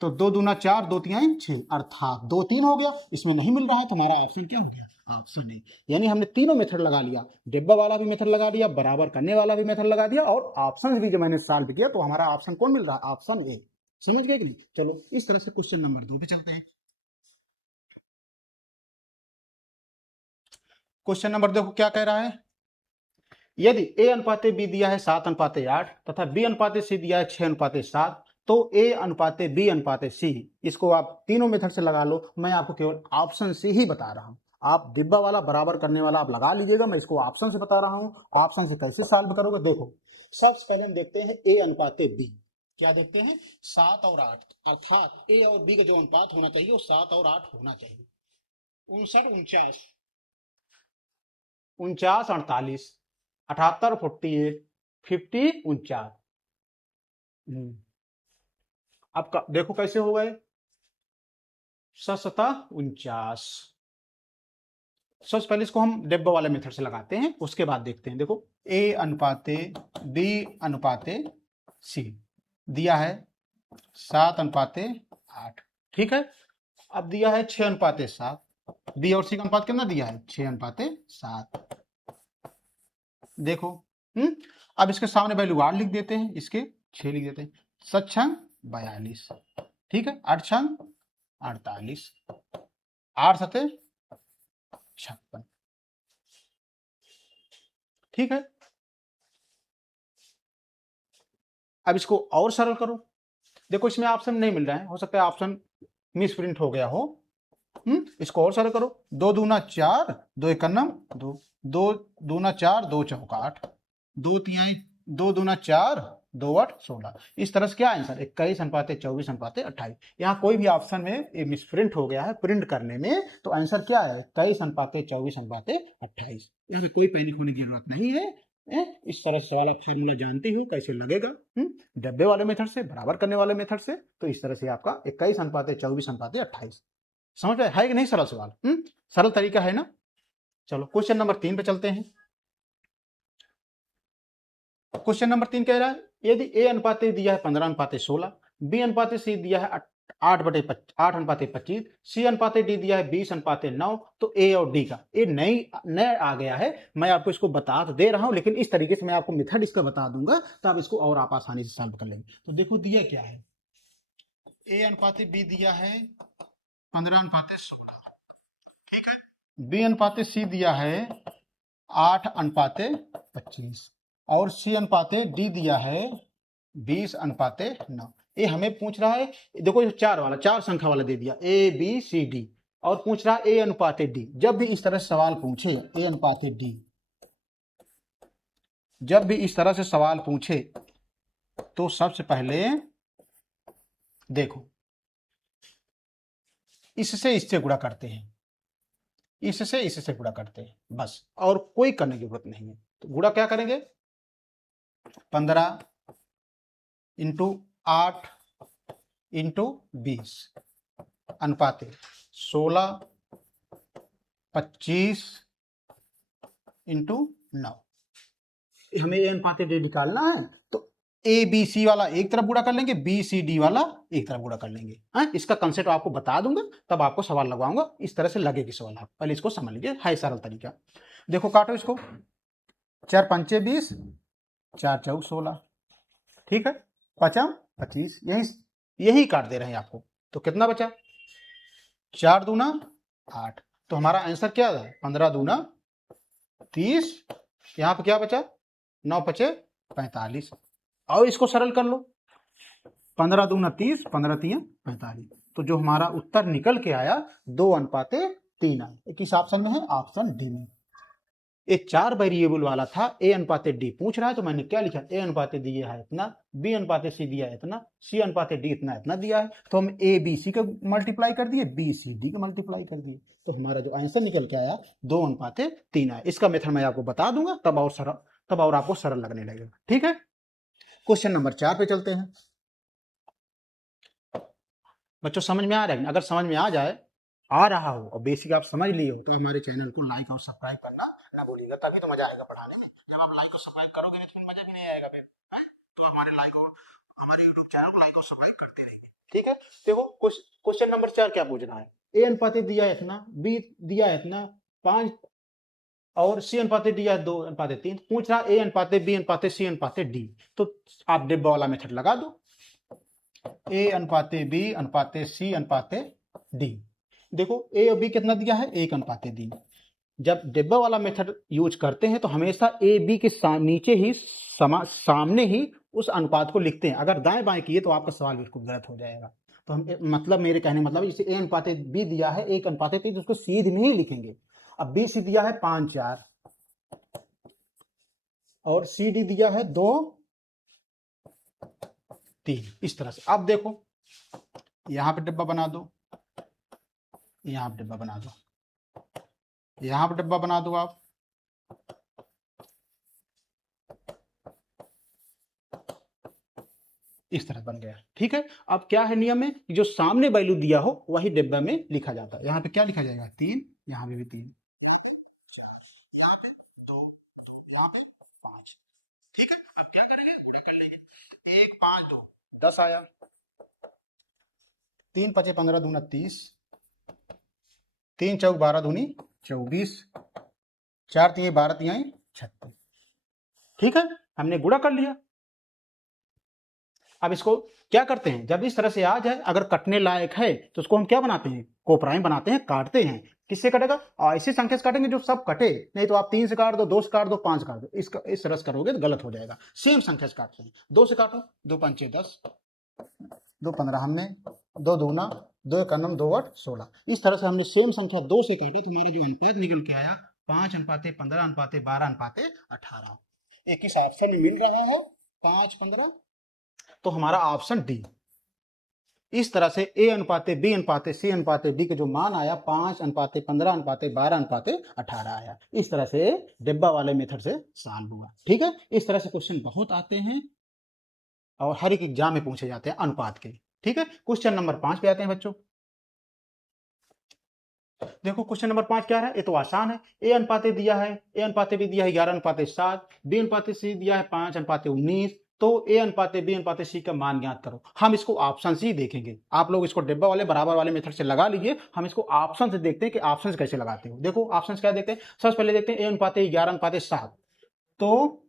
तो 2 दूना 4, 2 तिहाई 6, अर्थात 2 3 हो गया। इसमें नहीं मिल रहा है तो हमारा ऑप्शन क्या हो गया ऑप्शन ए। यानी हमने तीनों मेथड लगा लिया, डिब्बा वाला भी मेथड लगा दिया, बराबर करने वाला भी मेथड लगा दिया, और ऑप्शन भी जो मैंने सॉल्व किया तो हमारा ऑप्शन कौन मिल रहा है ऑप्शन ए। समझ गए कि नहीं? चलो इस तरह से क्वेश्चन नंबर 2 पे चलते हैं। क्वेश्चन नंबर देखो क्या कह रहा है। यदि ए अनुपाते बी दिया है 7 अनुपाते 8 तथा बी अनुपाते सी दिया है 6 अनुपाते 7, तो ए अनुपाते बी अनुपाते सी, इसको आप तीनों मेथड से लगा लो। मैं आपको केवल ऑप्शन से ही बता रहा हूं, आप डिब्बा वाला बराबर करने वाला आप लगा लीजिएगा, मैं इसको ऑप्शन से बता रहा हूं। ऑप्शन से कैसे सॉल्व करोगे देखो। सबसे पहले हम देखते हैं ए अनुपाते बी। क्या देखते हैं 7 और 8, अर्थात ए और बी का जो अनुपात होना चाहिए वो 7 और 8 होना चाहिए। 59 49 48, 78 48, 50 49। अब देखो कैसे हो गए 49। सबसे पहले इसको हम डिब्बा वाले मेथड से लगाते हैं, उसके बाद देखते हैं। देखो ए अनुपाते बी अनुपाते सी दिया है 7 अनुपाते 8, ठीक है। अब दिया है 6 अनुपाते 7, बी और सी का अनुपात कितना दिया है 6 अनुपाते 7। देखो अब इसके सामने वैल्यू 8 लिख देते हैं, इसके 6 लिख देते हैं। 7 छंग 42, ठीक है। 8 छंग 48, 8 सते 56, ठीक है। अब इसको और सरल करो। देखो इसमें ऑप्शन नहीं मिल रहा है, हो सकता है ऑप्शन मिस प्रिंट हो गया हो। इसको और सरल करो। 2 दूना 4, 2 एकन्नम 2, 2 दूना 4, 2 चौका 8, 2 तिहाई 2 दूना 4, 2 8 16। इस तरह से क्या आंसर 21 अनुपाते 24 अनुपाते 28। यहाँ कोई भी ऑप्शन में मिस प्रिंट हो गया है प्रिंट करने में, तो आंसर क्या है 21 अनुपाते 24 अनुपाते 28। यहाँ पे कोई पैनिक होने की जरूरत नहीं है। इस तरह से सवाल आप फॉर्मूला जानते हो कैसे लगेगा, डब्बे वाले मेथड से, बराबर करने वाले मेथड से। तो इस तरह से आपका 21 अनुपाते 24 अनुपाते 28। समझ में है कि नहीं सरल सवाल? सरल तरीका है ना। चलो क्वेश्चन नंबर 3 पे चलते हैं। क्वेश्चन नंबर 3 कह रहा है यदि ए अनुपाते दिया है 15 अनुपाते 16, बी अनुपाते सी दिया है 8 अनुपाते 25, सी अनुपाते डी दिया है 20 अनुपाते 9, तो ए और डी का ये नया आ गया है। मैं आपको इसको बता तो दे रहा हूं, लेकिन इस तरीके से मैं आपको मेथड इसका बता दूंगा, तो आप इसको और आप आसानी से सॉल्व कर लेंगे। तो देखो दिया क्या है, ए अनुपाते बी दिया है 15 अनुपाते 16, ठीक है। बी अनुपाते सी दिया है 8 अनुपाते 25, और सी अनुपाते डी दिया है 20 अनुपाते 9। ये हमें पूछ रहा है, देखो ये 4 वाला 4 संख्या वाला दे दिया ए बी सी डी, और पूछ रहा है ए अनुपाते डी। जब भी इस तरह से सवाल पूछे ए अनुपाते डी, जब भी इस तरह से सवाल पूछे तो सबसे पहले देखो इससे इससे गुणा करते हैं, इससे इससे गुणा करते हैं, बस और कोई करने की जरूरत नहीं है। तो गुणा क्या करेंगे 15 इंटू 8 इंटू 20 अनुपाते 16 25 इंटू 9। हमें ए अनुपाते डी निकालना है, तो ए बी सी वाला एक तरफ गुणा कर लेंगे, बी सी डी वाला एक तरफ गुणा कर लेंगे। इसका कंसेप्ट आपको बता दूंगा, तब आपको सवाल लगवाऊंगा, इस तरह से लगेगी सवाल। आप पहले इसको समझ लीजिए, है सरल तरीका। देखो काटो इसको, 4 पंचे 20, 4 चौक 16, ठीक है। 5 25, यही काट दे रहे हैं आपको। तो कितना बचा 4 दूना 8, तो हमारा आंसर क्या है 15 दूना 30, यहां पे क्या बचा 9 5 45। और इसको सरल कर लो, 15 दूना 30, 15 तिया 45। तो जो हमारा उत्तर निकल के आया 2:3 आया। किस ऑप्शन में है? ऑप्शन डी में। ये 4 वेरिएबल वाला था, ए अनुपाते डी पूछ रहा है, तो मैंने क्या लिखा? ए अनुपाते डी है इतना, बी अनुपाते सी दिया है इतना, सी अनुपाते डी इतना इतना दिया है, तो हम ए बी सी का मल्टीप्लाई कर दिए, बी सी डी का मल्टीप्लाई कर दिए, तो हमारा जो आंसर निकल के आया 2:3 आया। इसका मेथड मैं आपको बता दूंगा, तब और आपको सरल लगने लगेगा। ठीक है, क्वेश्चन नंबर 4 पे चलते हैं। बच्चों समझ में आ रहा है? अगर समझ में आ रहा हो और बेसिक आप समझ लिए हो, तो हमारे चैनल को लाइक और सब्सक्राइब करना ना भूलिएगा, तभी तो मजा आएगा पढ़ाने में। जब आप लाइक और सब्सक्राइब करोगे नहीं तो फिर मजा भी नहीं आएगा फिर, तो हमारे यूट्यूब चैनल को लाइक और सब्सक्राइब करते रहिए। ठीक है, देखो क्वेश्चन नंबर 4 क्या पूछ रहा है? ए अनुपाते दिया है इतना, बी दिया है इतना 5 और सी अनुपाते डी है 2:3। पूछ रहा ए अनुपाते बी अनुपाते सी अनुपाते डी, तो आप डिब्बा वाला मेथड लगा दो, ए अनुपाते बी अनुपाते सी अनुपाते डी। देखो ए और बी कितना दिया है? 1:3। जब डिब्बा वाला मेथड यूज करते हैं तो हमेशा ए बी के नीचे ही सामने ही उस अनुपात को लिखते हैं। अगर दाएं बाएं किए तो आपका सवाल बिल्कुल गलत हो जाएगा। तो हम मतलब मेरे कहने मतलब जैसे ए अनुपाते बी दिया है 1:3, तो उसको सीधे में ही लिखेंगे। अब बी सी दिया है 5 4 और सी डी दिया है 2 3, इस तरह से। अब देखो यहां पे डिब्बा बना दो, यहां पे डिब्बा बना दो, यहां पे डिब्बा बना दो आप, इस तरह बन गया। ठीक है, अब क्या है नियम में, जो सामने वैल्यू दिया हो वही डिब्बा में लिखा जाता है। यहाँ पे क्या लिखा जाएगा? 3, यहाँ पे भी 3, 5। ठीक है, अब क्या करेंगे? गुणा कर लेंगे। 1 5 2 10 आया, 3 5 15 दूना 30, 3 चौक 12 दूनी 24, 4 3 12 3 36। ठीक है, हमने गुणा कर लिया। अब इसको क्या करते हैं? जब इस तरह से आ जाए, अगर कटने लायक है तो उसको हम क्या बनाते हैं? कोपराइन बनाते हैं, काटते हैं। किससे कटेगा? ऐसी संख्या से काटेंगे जो सब कटे, नहीं तो आप 3 से काट दो, 2 से काट दो, 5 काट दो, इस तरह से करोगे तो गलत हो जाएगा। सेम संख्या से काटते हैं। 2 से काटो, 2 5 10, 2 15, हमने 2 दूना 2 1 2 8 16। इस तरह से हमने सेम संख्या 2 से काटी, तो हमारा जो अनुपात निकल के आया 5:15:12:18। एक किस ऑप्शन में मिल रहा है? 5 15, तो हमारा ऑप्शन डी। इस तरह से ए अनुपाते बी अनुपाते सी अनुपाते डी के जो मान आया 5:15:12:18 आया। इस तरह से डिब्बा वाले मेथड से सॉल्व हुआ। ठीक है, इस तरह से क्वेश्चन बहुत आते हैं और हर एक एग्जाम में पूछे जाते हैं अनुपात के। ठीक है, क्वेश्चन नंबर 5 पे आते हैं बच्चों। देखो क्वेश्चन नंबर 5 क्या है? ये तो आसान है। ए अनुपाते दिया है, ए अनुपाते बी दिया है 11:7, बी अनुपाते सी दिया है 5:19, तो ए अनुपाते बी अनुपाते सी का मान ज्ञात करो। हम इसको ऑप्शन से ही देखेंगे। आप लोग इसको डिब्बा वाले बराबर वाले मेथड से लगा लीजिए, हम इसको ऑप्शन से देखते हैं कि ऑप्शन से कैसे लगाते हो। देखो ऑप्शन क्या देखते हैं? सबसे पहले देखते हैं ए अनुपाते 11:7, तो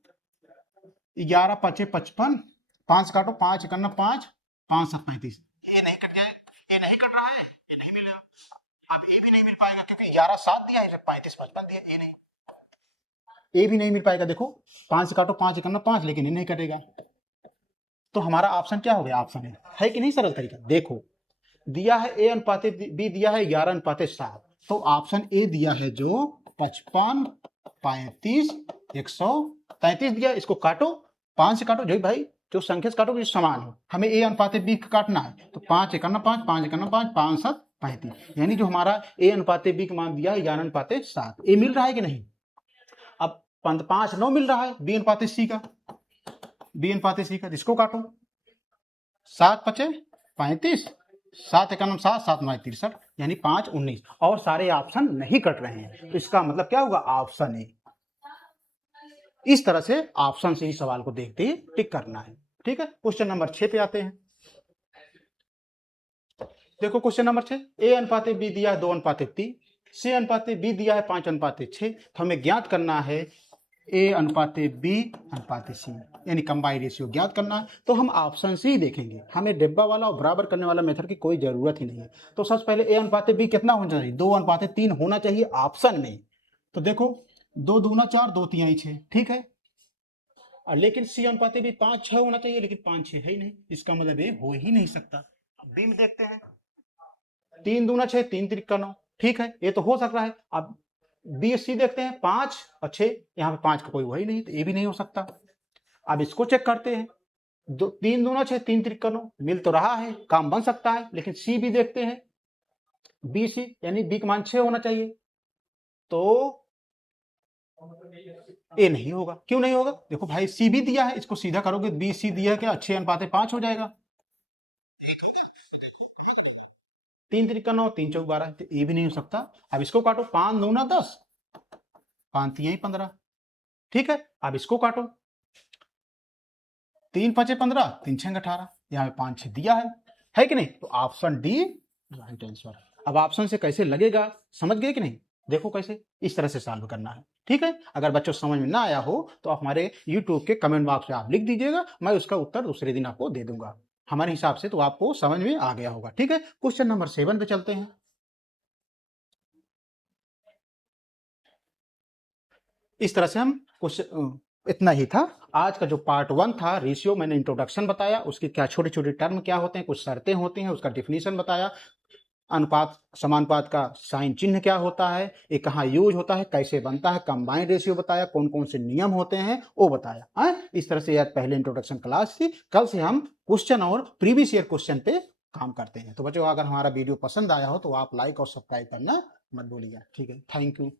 11 5 55, 5 काटो, 5 1 5, 5 7 35। ये नहीं कट जाए, ये नहीं कट रहा है, ये नहीं मिलेगा। अब ए भी नहीं मिल पाएगा क्योंकि 11 7 दिया है, 35 55 दिया, ए नहीं, ए भी नहीं मिल पाएगा। देखो 5 से काटो, 5 1 5, लेकिन ये नहीं कटेगा, तो हमारा ऑप्शन क्या हो गया? ऑप्शन है कि नहीं? सरल तरीका देखो, दिया है ए अनुपाते बी दिया है 11:7, तो ऑप्शन ए दिया है जो 55 35 133 दिया। इसको काटो, 5 से काटो, जो भाई जो संख्या से काटो जो समान हो। हमें ए अनुपाते बी का काटना है, तो 5 1 5, 5 1 5, 5 7 35, यानी जो हमारा ए अनुपाते बी का मान दिया है 11:7। ए मिल रहा है कि नहीं? अब 5 9 मिल रहा है बी अनुपाते सी का, बी अनुपाते सी का, इसको काटो, 7 5 35, 7 1 7, 7 9 63, यानी 5 19, और सारे ऑप्शन नहीं कट रहे हैं, तो इसका मतलब क्या होगा? Option A. इस तरह से ऑप्शन से ही सवाल को देखते ही टिक करना है। ठीक है, क्वेश्चन नंबर 6 पे आते हैं। देखो क्वेश्चन नंबर 6, ए अनुपाते बी दिया है 2:3, सी अनुपाते बी दिया है 5:6, तो हमें ज्ञात करना है ए अनुपाते बी अनुपाते सी, यानी कंबाइंड रेशियो ज्ञात करना है। तो हम ऑप्शन से ही देखेंगे, हमें डिब्बा वाला और बराबर करने वाला मेथड की कोई जरूरत ही नहीं है। तो सबसे पहले ए अनुपाते बी कितना होना चाहिए? 2:3 होना चाहिए ऑप्शन में। तो देखो 2 दूना 4, 2 तिहाई 6, ठीक है, और लेकिन सी अनुपात ए भी 5:6 होना चाहिए, लेकिन 5:6 है ही नहीं, इसका मतलब ये हो ही नहीं सकता। अब बी में देखते हैं, 3 दूना 6, 3 तिरिका 9, ठीक है, ये तो हो सक रहा है। अब बी सी देखते हैं, 5 और 6, यहाँ पे 5 का कोई वही नहीं, तो ये भी नहीं हो सकता। अब इसको चेक करते हैं, 3 दूना 6, 3 तिरिका 9, मिल तो रहा है, काम बन सकता है। लेकिन सी भी देखते हैं, बी सी यानी बी का मान 6 होना चाहिए, तो ए नहीं होगा। क्यों नहीं होगा? देखो भाई सी भी दिया है, इसको सीधा करोगे, बी सी दिया है, क्या 6:5 हो जाएगा। 3 तिरिका 9, 3 चौक 12, तो ये भी नहीं हो सकता। अब इसको काटो, 5 दूना 10, 5 तियां 15, ठीक है। अब इसको काटो, 3 5 15, 3 6 18, यहाँ पे 5 6 दिया है कि नहीं? तो ऑप्शन डी राइट आंसर। अब ऑप्शन से कैसे लगेगा, समझ गए कि नहीं? देखो कैसे इस तरह से सॉल्व करना है, ठीक है। अगर बच्चों समझ में ना आया हो तो आप हमारे यूट्यूब के कमेंट बॉक्स में आप लिख दीजिएगा, मैं उसका उत्तर दूसरे दिन आपको दे दूंगा। हमारे हिसाब से तो आपको समझ में आ गया होगा, ठीक है। क्वेश्चन नंबर 7 पे चलते हैं। इस तरह से हम क्वेश्चन, इतना ही था आज का जो पार्ट 1 था रेशियो, मैंने इंट्रोडक्शन बताया, उसके क्या छोटे छोटे टर्म क्या होते हैं, कुछ शर्तें होती हैं, उसका डिफिनीशन बताया, अनुपात समानुपात का साइन चिन्ह क्या होता है, ये कहाँ यूज होता है, कैसे बनता है, कंबाइंड रेशियो बताया, कौन कौन से नियम होते हैं वो बताया है। इस तरह से यार पहले इंट्रोडक्शन क्लास थी, कल से हम क्वेश्चन और प्रीवियस ईयर क्वेश्चन पे काम करते हैं। तो बच्चों अगर हमारा वीडियो पसंद आया हो तो आप लाइक और सब्सक्राइब करना मत भूलिएगा, ठीक है। Thank you.